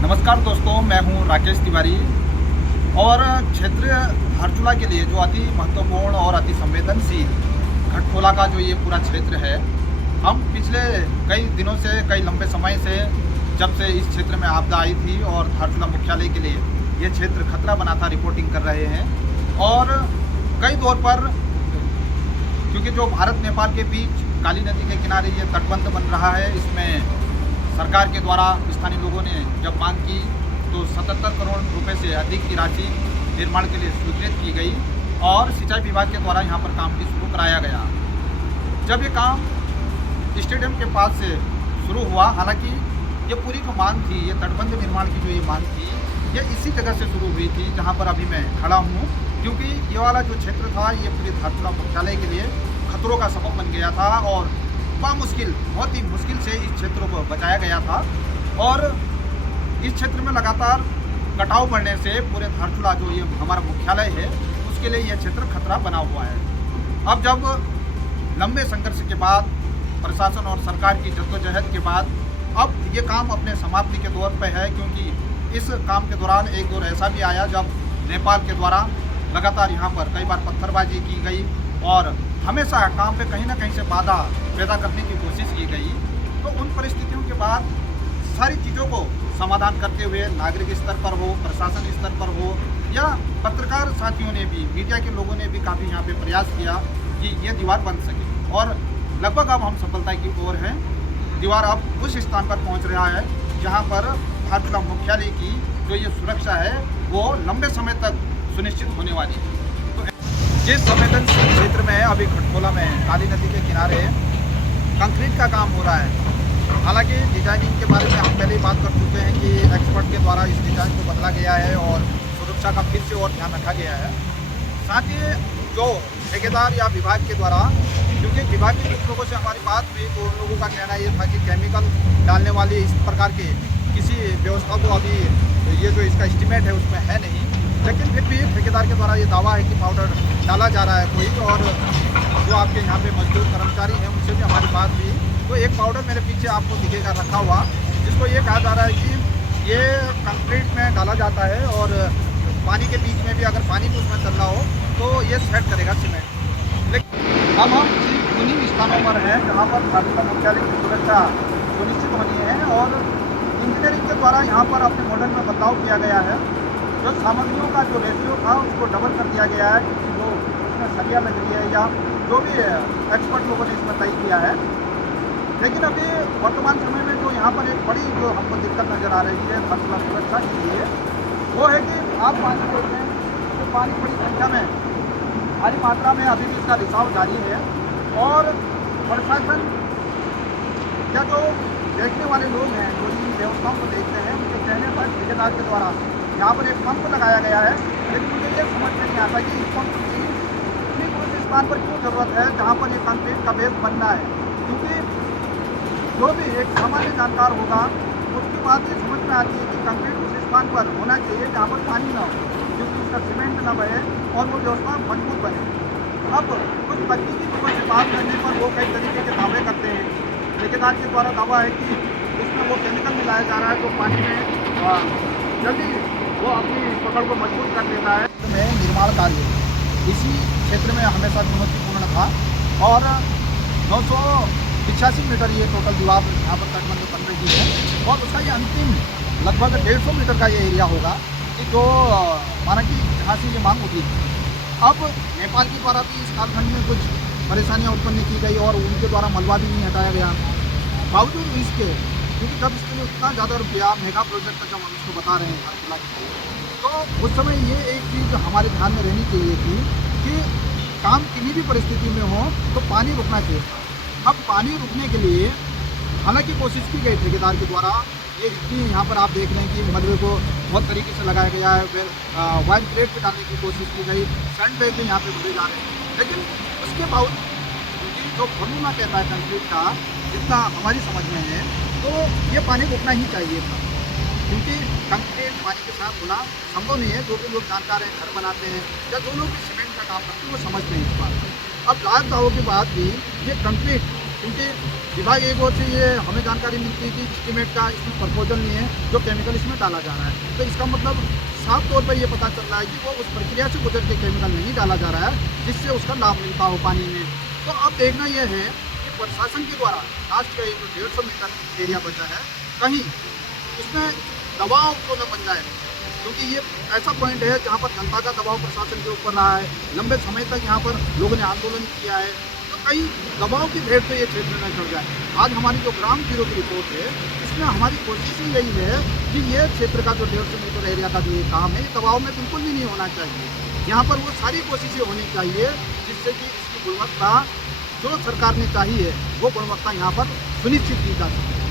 नमस्कार दोस्तों, मैं हूं राकेश तिवारी और क्षेत्र धारचूला के लिए जो अति महत्वपूर्ण और अति संवेदनशील खटखोला का जो ये पूरा क्षेत्र है, हम पिछले कई दिनों से, कई लंबे समय से, जब से इस क्षेत्र में आपदा आई थी और धारचूला मुख्यालय के लिए ये क्षेत्र खतरा बना था, रिपोर्टिंग कर रहे हैं। और कई तौर पर क्योंकि जो भारत नेपाल के बीच काली नदी के किनारे ये तटबंध बन रहा है, इसमें सरकार के द्वारा स्थानीय लोगों ने जब मांग की तो 77 करोड़ रुपए से अधिक की राशि निर्माण के लिए स्वीकृत की गई और सिंचाई विभाग के द्वारा यहाँ पर काम भी शुरू कराया गया। जब ये काम स्टेडियम के पास से शुरू हुआ, हालांकि ये पूरी जो मांग थी, ये तटबंध निर्माण की जो ये मांग थी, ये इसी जगह से शुरू हुई थी जहाँ पर अभी मैं खड़ा हूँ, क्योंकि ये वाला जो क्षेत्र था ये पूरे धारचूला मुख्यालय के लिए खतरों का सबब बन गया था और बहुत ही मुश्किल से इस क्षेत्र को बचाया गया था। और इस क्षेत्र में लगातार कटाव बढ़ने से पूरे धारचूला जो ये हमारा मुख्यालय है, उसके लिए यह क्षेत्र खतरा बना हुआ है। अब जब लंबे संघर्ष के बाद, प्रशासन और सरकार की जद्दोजहद के बाद अब ये काम अपने समाप्ति के दौर पर है, क्योंकि इस काम के दौरान एक दौर ऐसा भी आया जब नेपाल के द्वारा लगातार यहाँ पर कई बार पत्थरबाजी की गई और हमेशा काम पे कहीं ना कहीं से बाधा पैदा करने की कोशिश की गई। तो उन परिस्थितियों के बाद सारी चीज़ों को समाधान करते हुए नागरिक स्तर पर हो, प्रशासन स्तर पर हो या पत्रकार साथियों ने भी, मीडिया के लोगों ने भी काफ़ी यहाँ पे प्रयास किया कि ये दीवार बन सके और लगभग अब हम सफलता की ओर हैं। दीवार अब उस स्थान पर पहुँच रहा है जहाँ पर धारचूला मुख्यालय की जो ये सुरक्षा है वो लंबे समय तक सुनिश्चित होने वाली है। जिस संवेदनशील क्षेत्र में अभी खटखोला में काली नदी के किनारे कंक्रीट का काम हो रहा है, हालांकि डिजाइनिंग के बारे में हम पहले ही बात कर चुके हैं कि एक्सपर्ट के द्वारा इस डिज़ाइन को बदला गया है और सुरक्षा का फिर से और ध्यान रखा गया है। साथ ही जो ठेकेदार या विभाग के द्वारा, क्योंकि विभाग के कुछ लोगों से हमारी बात हुई तो उन लोगों का कहना ये था कि केमिकल डालने वाली इस प्रकार के किसी व्यवस्था को अभी ये जो इसका एस्टिमेट है उसमें है नहीं, लेकिन फिर भी ठेकेदार के द्वारा ये दावा है कि पाउडर डाला जा रहा है कोई। और जो आपके यहाँ पे मजदूर कर्मचारी हैं उनसे भी हमारी बात हुई तो एक पाउडर मेरे पीछे आपको दिखेगा रखा हुआ, जिसको ये कहा जा रहा है कि ये कंक्रीट में डाला जाता है और पानी के बीच में भी अगर पानी भी उसमें चल रहा हो तो ये सेट करेगा सीमेंट। लेकिन अब हम उन्हीं स्थानों पर हैं जहाँ पर धारचूला मुख्यालय की सुरक्षा सुनिश्चित होनी है और इंजीनियरिंग के द्वारा यहाँ पर अपने मॉडल में बदलाव किया गया है। जो सामग्रियों का जो रेशियो था उसको डबल कर दिया गया है, क्योंकि जो इसमें सरिया लग रही है या जो भी एक्सपर्ट लोगों ने इसमें तय किया है। लेकिन अभी वर्तमान समय में जो यहाँ पर एक बड़ी जो हमको दिक्कत नज़र आ रही है धारचूला सुरक्षा के लिए, वो है कि आप पानी देखते हैं तो पानी बड़ी संख्या में, भारी मात्रा में अभी भी इसका रिसाव जारी है और प्रशासन या जो देखने वाले लोग हैं जो इन व्यवस्थाओं को देखते हैं, उनके कहने पर ठेकेदार के द्वारा यहाँ पर एक पंप लगाया गया है। लेकिन मुझे ये समझ में नहीं आता कि इस पंप की इतनी उस स्थान पर क्यों ज़रूरत है जहाँ पर ये कंक्रीट का बेस बनना है, क्योंकि जो भी एक सामान्य जानकार होगा उसकी बात ये समझ में आती है कि कंक्रीट उस स्थान पर होना चाहिए जहाँ पर पानी ना हो, क्योंकि उसका सीमेंट ना बहे और वो व्यवस्था मजबूत बने। अब कुछ तकनीकी लोगों से बात करने पर वो कई तरीके के दावे करते हैं। ठेकेदार के द्वारा दावा है कि उसमें वो केमिकल मिलाया जा रहा है जो पानी में जल्दी वो अपनी पकड़ को मजबूत कर देता है। में निर्माण कार्य इसी क्षेत्र में हमेशा चुनौतीपूर्ण था और 985 मीटर ये टोटल दीवार यहाँ पर तटबंध बन रही है और उसका ये अंतिम लगभग 150 मीटर का ये एरिया होगा कि जो माना कि जहाँ से ये मांग उठी थी। अब नेपाल के द्वारा भी इस कालखंड में कुछ परेशानियाँ उत्पन्न की गई और उनके द्वारा मलबा भी नहीं हटाया गया। बावजूद इसके, क्योंकि जब इसके लिए इतना ज़्यादा रुपया मेगा प्रोजेक्ट का जब हम इसको बता रहे हैं तो उस समय ये एक चीज़ हमारे ध्यान में रहनी चाहिए थी कि काम किसी भी परिस्थिति में हो तो पानी रुकना चाहिए। अब पानी रुकने के लिए हालांकि कोशिश की गई ठेकेदार के द्वारा, ये इतनी यहाँ पर आप देख रहे हैं कि मलबे को बहुत तरीके से लगाया गया है, फिर वाइट प्लेट पे डालने की कोशिश की गई, सैंड बैग भी यहाँ पे भरे जा रहे हैं, लेकिन उसके बावजूद जो फॉर्मूला कहता है कंक्रीट का, जितना हमारी समझ में है तो ये पानी रुकना ही चाहिए था, क्योंकि कंक्रीट पानी के साथ होना संभव नहीं है। जो भी लोग जानकार हैं, घर बनाते हैं या जो लोग सीमेंट का काम करते हैं वो समझते हैं इस बात। अब लाख दावों के बाद भी ये कंक्रीट क्योंकि विभाग एक ओर से ये हमें जानकारी मिलती है कि एस्टीमेट का इसमें प्रपोजल नहीं है जो केमिकल इसमें डाला जा रहा है, तो इसका मतलब साफ तौर पर ये पता चल रहा है कि वो उस प्रक्रिया से गुजर के केमिकल नहीं डाला जा रहा है जिससे उसका लाभ मिलता हो पानी में। तो अब देखना यह है कि प्रशासन के द्वारा लास्ट का 150 मीटर एरिया बचा है, कहीं उसमें दबाव तो न बन जाए, क्योंकि ये ऐसा पॉइंट है जहाँ पर जनता का दबाव प्रशासन के ऊपर रहा है, लंबे समय तक यहाँ पर लोगों ने आंदोलन किया है, तो कहीं दबाव की भेंट पे ये क्षेत्र न चढ़ जाए। आज हमारी जो ग्राम जीरो की रिपोर्ट है, इसमें हमारी कोशिश ही यही है कि ये क्षेत्र का जो 150 मीटर एरिया का जो ये काम है, ये दबाव में बिल्कुल भी नहीं होना चाहिए। यहाँ पर वो सारी कोशिशें होनी चाहिए जिससे कि इसकी गुणवत्ता जो सरकार ने चाहिए वो गुणवत्ता यहाँ पर सुनिश्चित की जा सके।